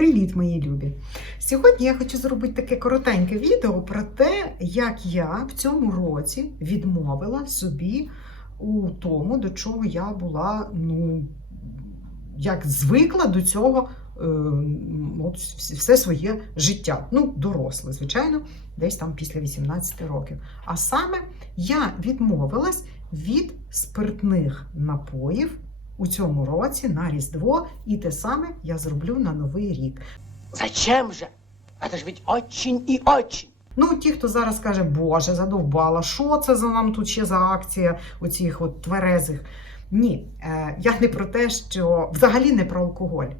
Привіт, мої любі! Сьогодні я хочу зробити таке коротеньке відео про те, як я в цьому році відмовила собі у тому, до чого я була, ну, як звикла до цього е, от, все своє життя. Ну, доросле, звичайно, десь там після 18 років. А саме я відмовилась від спиртних напоїв у цьому році на Різдво, і те саме я зроблю на Новий рік. Зачем же? Это же ведь очень и очень. Ну, ті, хто зараз каже, Боже, задовбала, що це за нам тут ще за акція оцих от тверезих. Ні, е, я не про те, що взагалі не про алкоголь.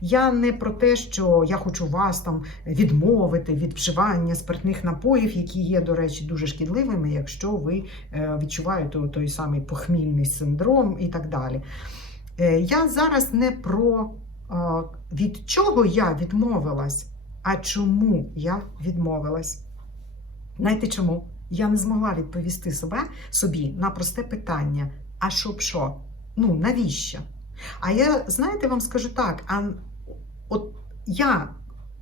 Я не про те, що я хочу вас там відмовити від вживання спиртних напоїв, які є, до речі, дуже шкідливими, якщо ви е, відчуваєте той самий похмільний синдром і так далі. Е, Я зараз не про від чого я відмовилась, а чому я відмовилась. Знаєте чому? Я не змогла відповісти себе собі на просте питання: а щоб що? Ну, навіщо? А я, знаєте, вам скажу так: а от я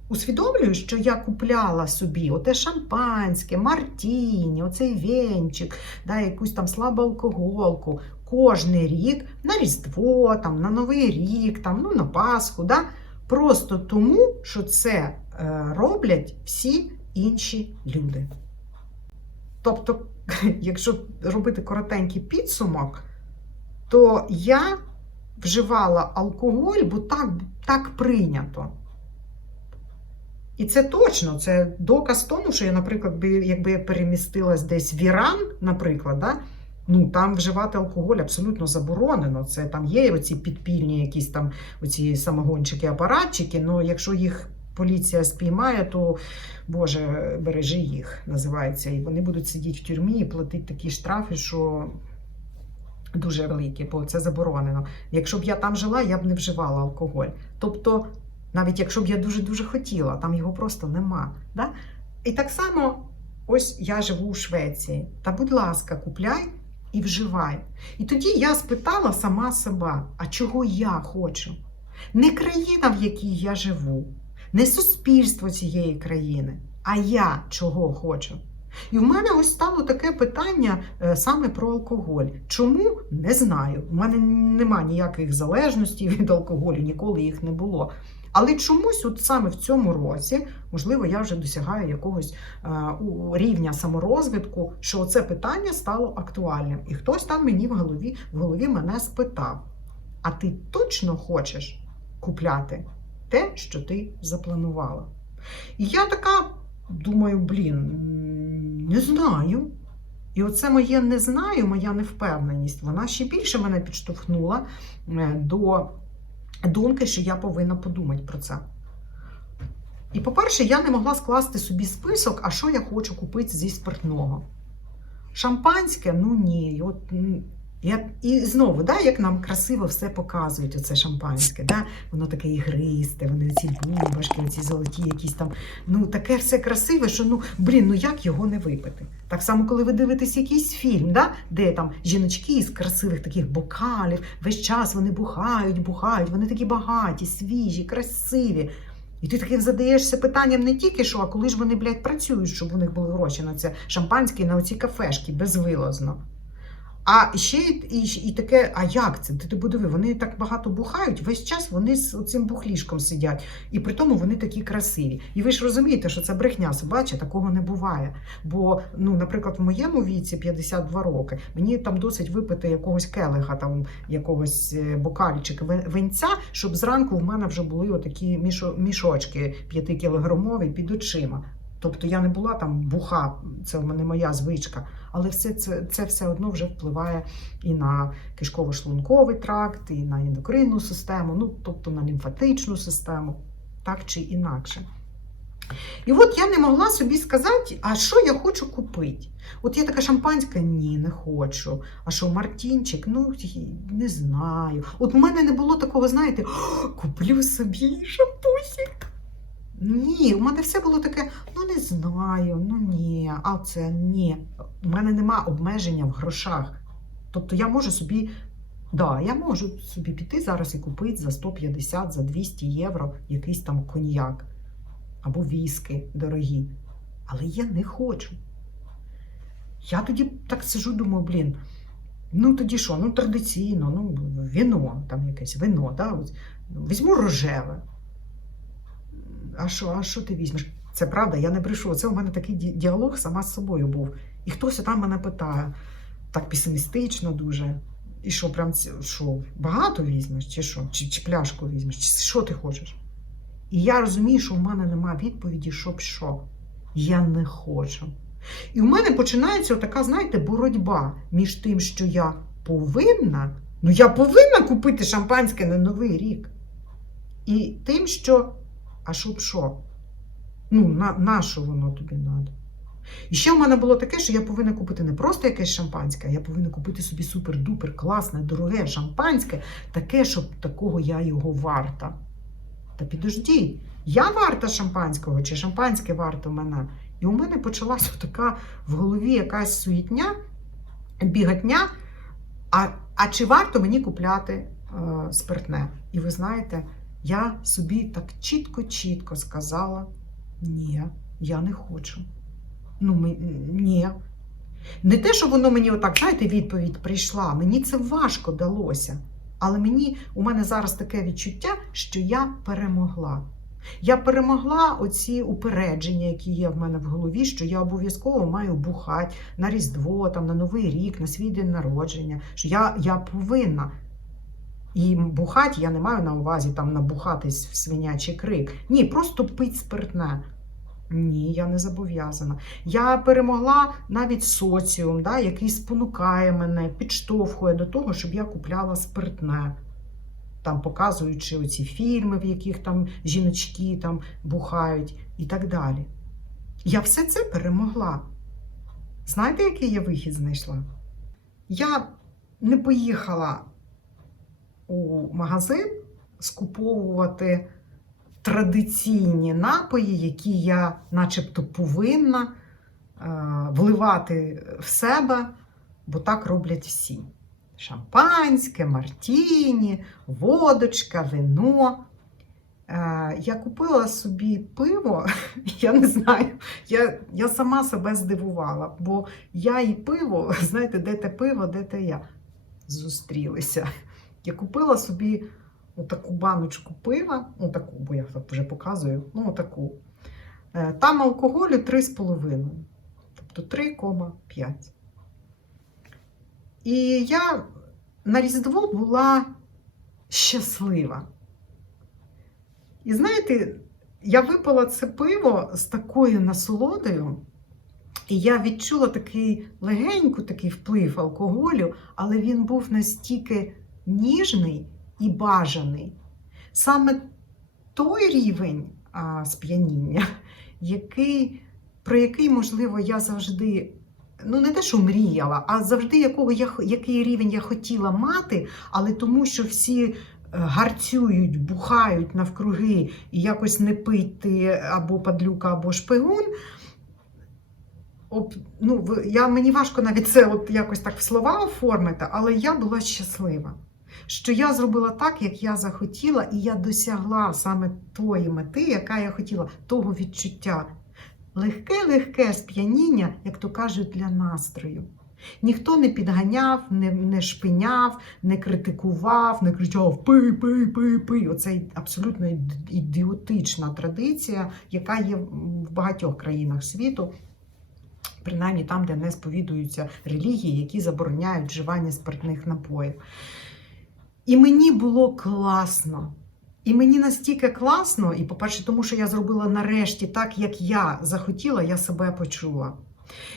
усвідомлюю, що я купляла собі оте шампанське, мартіні, оцей венчик, да, якусь там слабоалкоголку кожний рік на Різдво, там, на Новий рік, там, ну, на Пасху. Да? Просто тому, що це е, роблять всі інші люди. Тобто, якщо робити коротенький підсумок, то я вживала алкоголь, бо так, так прийнято. І це точно, це доказ тому, що я, наприклад, якби я перемістилась десь в Іран, наприклад, да, ну там вживати алкоголь абсолютно заборонено. Це там є оці підпільні якісь там оці самогончики, апаратчики. але якщо їх поліція спіймає, то Боже, бережи їх, називається. І вони будуть сидіти в тюрмі і платити такі штрафи, що дуже великі, бо це заборонено. Якщо б я там жила, я б не вживала алкоголь. Тобто, навіть якщо б я дуже-дуже хотіла, там його просто нема. Да? І так само, ось я живу у Швеції. Та, будь ласка, купляй і вживай. І тоді я спитала сама себе, а чого я хочу? Не країна, в якій я живу, не суспільство цієї країни, а я чого хочу. І в мене ось стало таке питання е, саме про алкоголь. Чому? Не знаю. У мене нема ніяких залежностей від алкоголю, ніколи їх не було. Але чомусь, от саме в цьому році, можливо, я вже досягаю якогось е, рівня саморозвитку, що це питання стало актуальним. І хтось там мені в голові, в голові мене спитав: а ти точно хочеш купляти те, що ти запланувала? І я така думаю, блін, не знаю. І оце моє не знаю, моя невпевненість, вона ще більше мене підштовхнула е, до думки, що я повинна подумати про це. І, по-перше, я не могла скласти собі список, а що я хочу купити зі спиртного. Шампанське, ну ні. От, м, я, і знову, да, як нам красиво все показують, оце шампанське. Да? Воно таке ігристе, вони ці бульбашки, ці золоті, якісь там. Ну, таке все красиве, що ну, блін, ну як його не випити? Так само, коли ви дивитесь якийсь фільм, да? де там жіночки з красивих таких бокалів, весь час вони бухають, бухають, вони такі багаті, свіжі, красиві. І ти таким задаєшся питанням не тільки що, а коли ж вони, блядь, працюють, щоб у них були гроші на це шампанське і на оці кафешки безвилазно. А ще і, і таке, а як це? Ти, ти подиви, вони так багато бухають, весь час вони з цим бухлішком сидять, і при тому вони такі красиві. І ви ж розумієте, що це брехня собача, такого не буває. Бо, ну, наприклад, в моєму віці 52 роки, мені там досить випити якогось келиха, там якогось е, бокальчика винця, щоб зранку в мене вже були отакі мішо, мішочки 5-кілограмові під очима. Тобто я не була там буха, це в мене моя звичка, але все це, це все одно вже впливає і на кишково-шлунковий тракт, і на ендокринну систему, ну тобто на лімфатичну систему, так чи інакше. І от я не могла собі сказати, а що я хочу купити. От я така шампанська, ні, не хочу. А що, Мартінчик? Ну, не знаю. От в мене не було такого, знаєте, куплю собі шампусик. Ні, у мене все було таке, ну не знаю, ну ні, а це ні. У мене нема обмеження в грошах. Тобто я можу собі Да, я можу собі піти зараз і купити за 150, за 200 євро якийсь там коньяк або віски дорогі. Але я не хочу. Я тоді так сижу, думаю, блін, ну тоді що? Ну, традиційно, ну, віно, там якесь вино, да? візьму рожеве. А що, а що ти візьмеш? Це правда, я не брешу. Це у мене такий діалог сама з собою був. І хтось там мене питає, так песимістично дуже. І що, прям що, багато візьмеш, чи що? Чи, чи пляшку візьмеш, чи що ти хочеш? І я розумію, що в мене нема відповіді, щоб що. Я не хочу. І в мене починається така, знаєте, боротьба між тим, що я повинна, ну я повинна купити шампанське на Новий рік. І тим, що, а щоб що? Ну, на, на що воно тобі треба? І ще в мене було таке, що я повинна купити не просто якесь шампанське, а я повинна купити собі супер-дупер, класне, дороге шампанське, таке, щоб такого я його варта. Та підожди, я варта шампанського, чи шампанське варто мене? І у мене почалася така в голові якась суєтня, бігатня. А, а чи варто мені купляти е, спиртне? І ви знаєте, я собі так чітко-чітко сказала: ні, я не хочу. Ну, ми, ні. Не те, що воно мені отак, знаєте, відповідь прийшла. Мені це важко далося. Але мені у мене зараз таке відчуття, що я перемогла. Я перемогла оці упередження, які є в мене в голові, що я обов'язково маю бухати на Різдво, там, на Новий рік, на свій день народження. Що я, я повинна. І бухати я не маю на увазі там набухатись в свинячий крик. Ні, просто пить спиртне. Ні, я не зобов'язана. Я перемогла навіть соціум, да, який спонукає мене, підштовхує до того, щоб я купляла спиртне. Там показуючи оці фільми, в яких там жіночки там бухають і так далі. Я все це перемогла. Знаєте, який я вихід знайшла? Я не поїхала у магазин скуповувати традиційні напої, які я начебто повинна е, вливати в себе, бо так роблять всі. Шампанське, мартіні, водочка, вино. Е, я купила собі пиво, я не знаю, я, я сама себе здивувала, бо я і пиво, знаєте, де те пиво, де те я зустрілися. Я купила собі отаку баночку пива, отаку, бо я так вже показую, ну отаку. Е, Там алкоголю 3,5, тобто 3,5. І я на Різдво була щаслива. І знаєте, я випила це пиво з такою насолодою, і я відчула такий легенький такий вплив алкоголю, але він був настільки ніжний і бажаний. Саме той рівень а, сп'яніння, який, про який, можливо, я завжди, ну не те, що мріяла, а завжди якого я, який рівень я хотіла мати, але тому, що всі е, гарцюють, бухають навкруги і якось не пить ти або падлюка, або шпигун. Об, ну, я, мені важко навіть це от якось так в слова оформити, але я була щаслива. Що я зробила так, як я захотіла, і я досягла саме тої мети, яка я хотіла, того відчуття. Легке-легке сп'яніння, як то кажуть, для настрою. Ніхто не підганяв, не, не шпиняв, не критикував, не кричав пий, пий, пий, пий. Оце абсолютно ідіотична традиція, яка є в багатьох країнах світу, принаймні там, де не сповідуються релігії, які забороняють вживання спиртних напоїв. І мені було класно. І мені настільки класно, і, по-перше, тому що я зробила нарешті так, як я захотіла, я себе почула.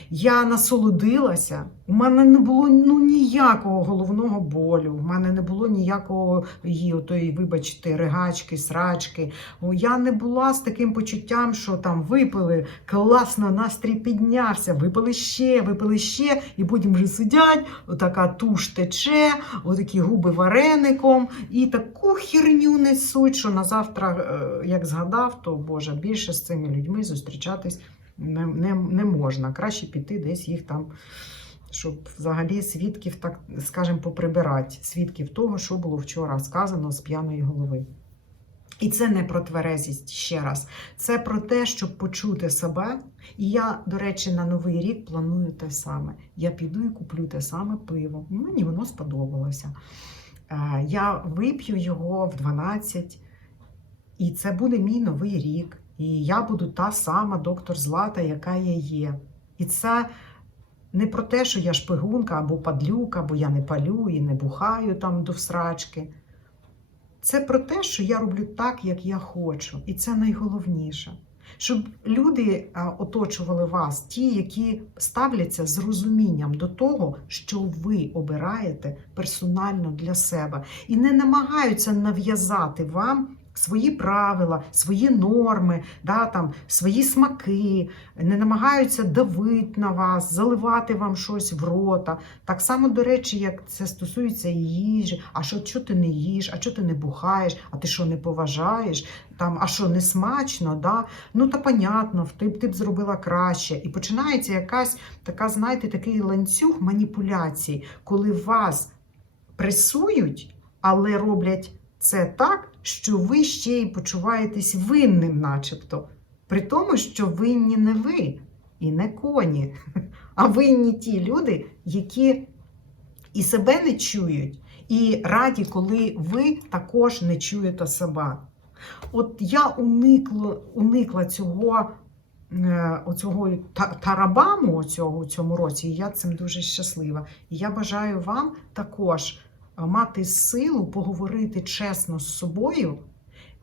Я насолодилася. У мене не було ну, ніякого головного болю, у мене не було ніякого її, отої, вибачте, ригачки, срачки. Я не була з таким почуттям, що там випили, класно, настрій піднявся, випили ще, випили ще, і потім вже сидять, отака туш тече, отакі губи вареником, і таку херню несуть, що на завтра, е, як згадав, то Боже, більше з цими людьми зустрічатись не, не, не можна. Краще піти десь їх там щоб взагалі свідків, так скажемо, поприбирати, свідків того, що було вчора сказано з п'яної голови. І це не про тверезість ще раз. Це про те, щоб почути себе. І я, до речі, на новий рік планую те саме. Я піду і куплю те саме пиво. Мені воно сподобалося. Е, Я вип'ю його в 12, і це буде мій новий рік. І я буду та сама доктор Злата, яка я є. І це не про те, що я шпигунка або падлюка, або я не палю і не бухаю там до всрачки. Це про те, що я роблю так, як я хочу. І це найголовніше. Щоб люди оточували вас, ті, які ставляться з розумінням до того, що ви обираєте персонально для себе, і не намагаються нав'язати вам свої правила, свої норми, да, там, свої смаки, не намагаються давити на вас, заливати вам щось в рота. Так само, до речі, як це стосується їжі. А що, що ти не їш, а що ти не бухаєш, а ти що не поважаєш, там, а що не смачно, да? ну та понятно, ти б ти б зробила краще. І починається якась така, знаєте, такий ланцюг маніпуляцій, коли вас пресують, але роблять це так, що ви ще й почуваєтесь винним, начебто. При тому, що винні не ви і не коні, а винні ті люди, які і себе не чують, і раді, коли ви також не чуєте себе. От я уникла, уникла цього, е, оцього тарабаму оцього, у цьому році, і я цим дуже щаслива. І я бажаю вам також мати силу поговорити чесно з собою,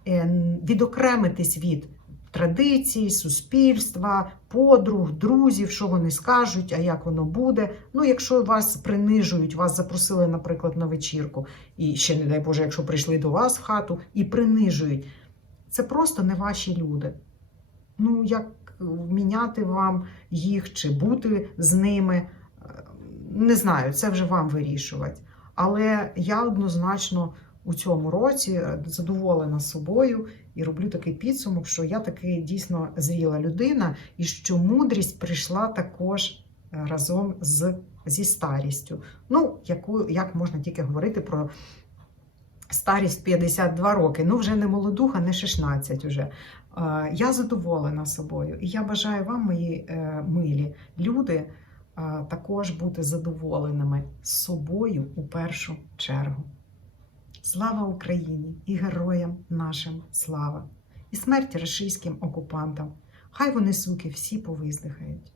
е, відокремитись від традицій, суспільства, подруг, друзів, що вони скажуть, а як воно буде. Ну, якщо вас принижують, вас запросили, наприклад, на вечірку, і ще, не дай Боже, якщо прийшли до вас в хату і принижують, це просто не ваші люди. Ну, як міняти вам їх чи бути з ними, е, не знаю, це вже вам вирішувати. Але я однозначно у цьому році е, задоволена собою і роблю такий підсумок, що я таки дійсно зріла людина, і що мудрість прийшла також е, разом з, зі старістю. Ну, яку, як можна тільки говорити про старість 52 роки. Ну, вже не молодуха, не 16 уже. Е, Я задоволена собою. І я бажаю вам, мої милі люди, також бути задоволеними собою у першу чергу. Слава Україні і героям нашим слава! І смерть російським окупантам. Хай вони, суки, всі повиздихають.